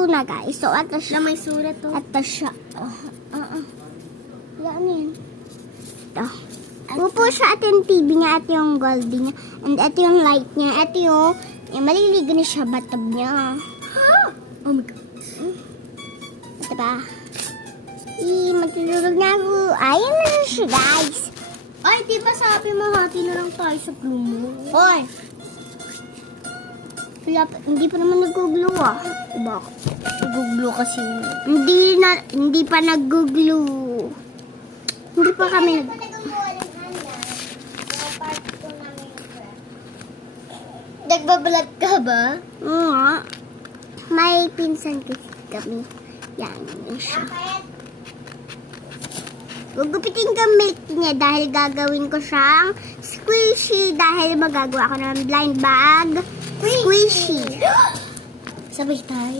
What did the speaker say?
ito na guys. So, ito siya. Na may surat to. Ito siya. Yan yan. Ito. Upo siya at yung TV niya at yung Goldie niya. And ito yung light niya. Ito yung maliligo na siya bathtub niya. Oh my God. Ito ba? Matulog na ako. Ayan na siya guys. Ay, di ba sabi mo hati na lang tayo sa blue mo? Hoy! Hindi pa naman nag-glue ah. Bakit? Nag-glue kasi. Hindi pa nag-glue. Hindi pa kami nag... Nagbabalat ka ba? Oo nga. May pinsan kasi kami. Yan siya. Gugupitin ko milk niya dahil gagawin ko siyang squishy dahil magagawa ko ng blind bag squishy. Sabay tayo.